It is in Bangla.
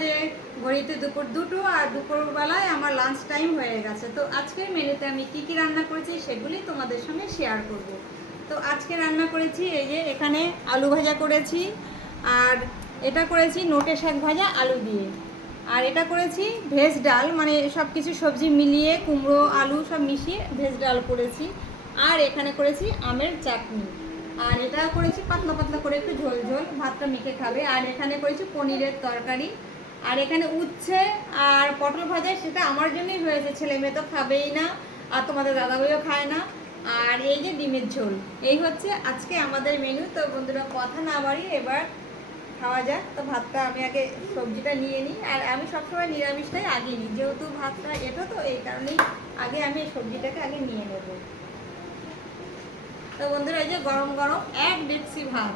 বাজে ঘড়িতে দুপুর 2টো, আর দুপুরবেলায় আমার লাঞ্চ টাইম হয়ে গেছে। তো আজকের মেনুতে আমি কি কি রান্না করেছি সেগুলি তোমাদের সঙ্গে শেয়ার করব। তো আজকে রান্না করেছি এই যে এখানে আলু ভাজা করেছি, আর এটা করেছি নোটে শাক ভাজা আলু দিয়ে, আর এটা করেছি ভেজ ডাল, মানে সব কিছু সবজি মিলিয়ে কুমড়ো আলু সব মিশিয়ে ভেজ ডাল করেছি, আর এখানে করেছি আমের চাটনি, আর এটা করেছি পাতলা পাতলা করে একটু ঝোল ঝোল, ভাতটা মেখে খাবে। আর এখানে করেছি পনিরের তরকারি, আর এখানে উচ্ছে আর পটল ভাজা, সেটা আমার জন্যই হয়েছে, ছেলে মেয়ে তো খাবেই না, আর তোমাদের দাদাভাইও খায় না। আর এই যে ডিমের ঝোল, এই হচ্ছে আজকে আমাদের মেনু। তো বন্ধুরা কথা না বাড়িয়ে এবার খাওয়া যাক। তো ভাতটা আমি আগে সবজিটা নিয়ে নিই, আর আমি সবসময় নিরামিষটাই আগে নিই, যেহেতু ভাতটা এটা তো এই কারণেই আগে আমি এই সবজিটাকে আগে নিয়ে নেব। তো বন্ধুরা এই যে গরম গরম এক ডেকচি ভাত,